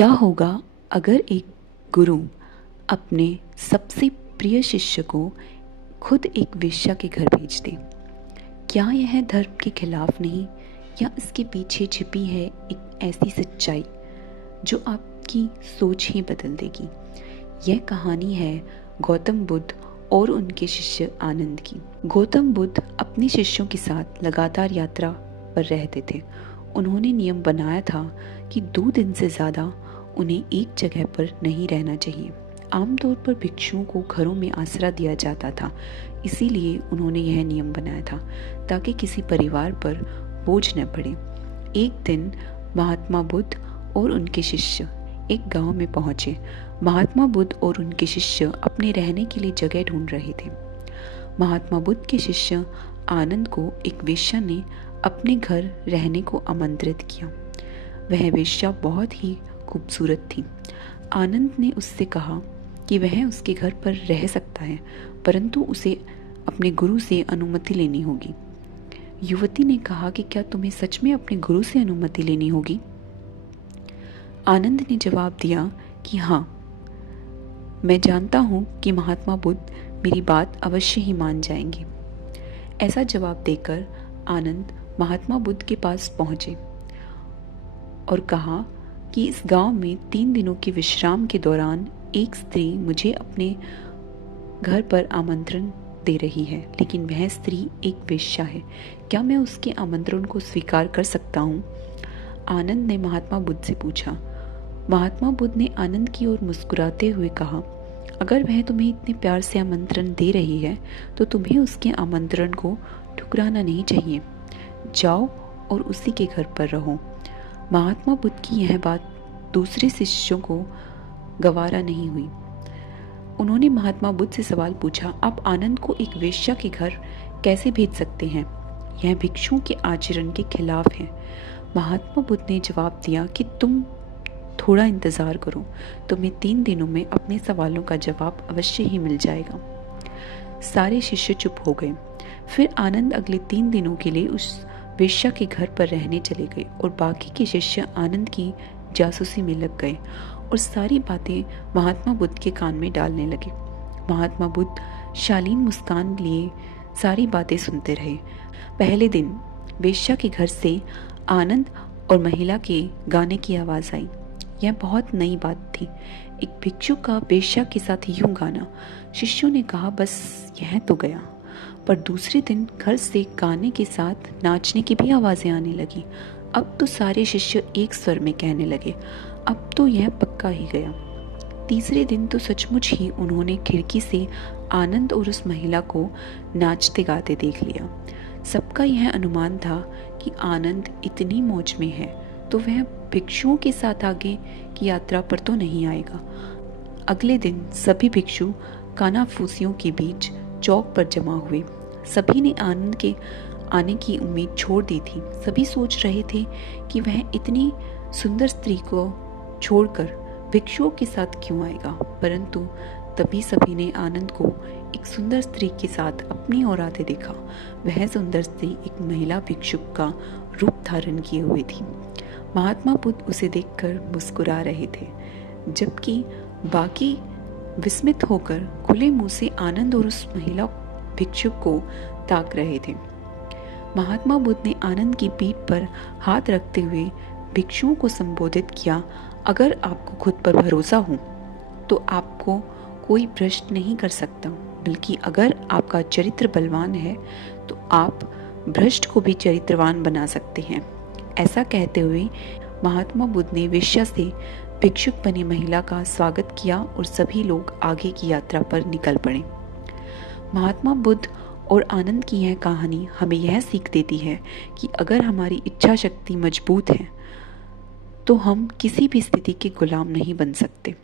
क्या होगा अगर एक गुरु अपने सबसे प्रिय शिष्य को खुद एक वेश्या के घर भेज दे? क्या यह धर्म के खिलाफ नहीं, या इसके पीछे छिपी है एक ऐसी सच्चाई जो आपकी सोच ही बदल देगी? यह कहानी है गौतम बुद्ध और उनके शिष्य आनंद की। गौतम बुद्ध अपने शिष्यों के साथ लगातार यात्रा पर रहते थे। उन्होंने नियम बनाया था कि 2 दिन से ज़्यादा उन्हें एक जगह पर नहीं रहना चाहिए। आमतौर पर भिक्षुओं को घरों में आसरा दिया जाता था, इसीलिए उन्होंने यह नियम बनाया था ताकि किसी परिवार पर बोझ न पड़े। एक दिन महात्मा बुद्ध और उनके शिष्य एक गांव में पहुंचे। महात्मा बुद्ध और उनके शिष्य अपने रहने के लिए जगह ढूंढ रहे थे। महात्मा बुद्ध के शिष्य आनंद को एक वेश्या ने अपने घर रहने को आमंत्रित किया। वह वेश्या बहुत ही खूबसूरत थी। आनंद ने उससे कहा कि वह उसके घर पर रह सकता है, परंतु उसे अपने गुरु से अनुमति लेनी होगी। युवती ने कहा कि क्या तुम्हें सच में अपने गुरु से अनुमति लेनी होगी? आनंद ने जवाब दिया कि हाँ, मैं जानता हूँ कि महात्मा बुद्ध मेरी बात अवश्य ही मान जाएंगे। ऐसा जवाब देकर आनंद महात्मा बुद्ध के पास पहुंचे और कहा कि इस गांव में 3 दिनों के विश्राम के दौरान एक स्त्री मुझे अपने घर पर आमंत्रण दे रही है, लेकिन वह स्त्री एक वेश्या है। क्या मैं उसके आमंत्रण को स्वीकार कर सकता हूँ? आनंद ने महात्मा बुद्ध से पूछा। महात्मा बुद्ध ने आनंद की ओर मुस्कुराते हुए कहा, अगर वह तुम्हें इतने प्यार से आमंत्रण दे रही है तो तुम्हें उसके आमंत्रण को ठुकराना नहीं चाहिए। जाओ और उसी के घर पर रहो। महात्मा बुद्ध की यह बात दूसरे शिष्यों को गवारा नहीं हुई। उन्होंने महात्मा बुद्ध से सवाल पूछा, आप आनंद को एक वेश्या के घर कैसे भेज सकते हैं? यह भिक्षुओं के आचरण के खिलाफ है। महात्मा बुद्ध ने जवाब दिया कि तुम थोड़ा इंतजार करो, तुम्हें 3 दिनों में अपने सवालों का जवाब अवश्य ही मिल जाएगा। सारे शिष्य चुप हो गए। फिर आनंद अगले 3 दिनों के लिए उस वेश्या के घर पर रहने चले गए और बाकी के शिष्य आनंद की जासूसी में लग गए और सारी बातें महात्मा बुद्ध के कान में डालने लगे। महात्मा बुद्ध शालीन मुस्कान लिए सारी बातें सुनते रहे। पहले दिन वेश्या के घर से आनंद और महिला के गाने की आवाज़ आई। यह बहुत नई बात थी। एक भिक्षु का वेश्या के साथ यूं गाना। शिष्यों ने कहा, बस यह तो गया। पर दूसरे दिन घर से गाने के साथ नाचने की भी आवाज़ें आने लगी। अब तो सारे शिष्य एक स्वर में कहने लगे, अब तो यह पक्का ही गया। तीसरे दिन तो सचमुच ही उन्होंने खिड़की से आनंद और उस महिला को नाचते गाते देख लिया। सबका यह अनुमान था कि आनंद इतनी मौज में है तो वह भिक्षुओं के साथ आगे की यात्रा पर तो नहीं आएगा। अगले दिन सभी भिक्षु कानाफूसियों के बीच चौक पर जमा हुए। सभी ने आनंद के आने की उम्मीद छोड़ दी थी। सभी सोच रहे थे कि वह इतनी सुंदर स्त्री को छोड़कर भिक्षुओं के साथ क्यों आएगा, परंतु तभी सभी ने आनंद को एक सुंदर स्त्री के साथ अपनी ओर आते देखा। वह सुंदर स्त्री एक महिला भिक्षुक का रूप धारण किए हुए थी। महात्मा बुद्ध उसे देखकर मुस्कुरा रहे थे, जबकि बाकी विस्मित होकर खुले मुंह से आनंद और उस महिला भिक्षुक को ताक रहे थे। महात्मा बुद्ध ने आनंद की पीठ पर हाथ रखते हुए भिक्षुओं को संबोधित किया, अगर आपको खुद पर भरोसा हो तो आपको कोई भ्रष्ट नहीं कर सकता, बल्कि अगर आपका चरित्र बलवान है तो आप भ्रष्ट को भी चरित्रवान बना सकते हैं। ऐसा कहते हुए महात्मा बुद्ध ने वेश्या से भिक्षुक बनी महिला का स्वागत किया और सभी लोग आगे की यात्रा पर निकल पड़े। महात्मा बुद्ध और आनंद की यह कहानी हमें यह सीख देती है कि अगर हमारी इच्छा शक्ति मजबूत है तो हम किसी भी स्थिति के गुलाम नहीं बन सकते।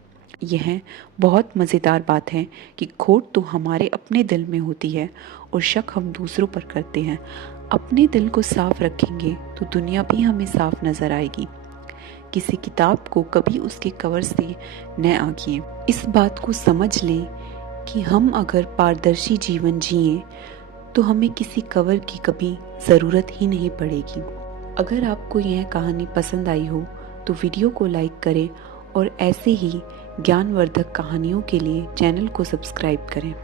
यह बहुत मज़ेदार बात है कि खोट तो हमारे अपने दिल में होती है और शक हम दूसरों पर करते हैं। अपने दिल को साफ रखेंगे तो दुनिया भी हमें साफ नजर आएगी। किसी किताब को कभी उसके कवर से न आंकिए। इस बात को समझ लें कि हम अगर पारदर्शी जीवन जिए तो हमें किसी कवर की कभी ज़रूरत ही नहीं पड़ेगी। अगर आपको यह कहानी पसंद आई हो तो वीडियो को लाइक करें और ऐसे ही ज्ञानवर्धक कहानियों के लिए चैनल को सब्सक्राइब करें।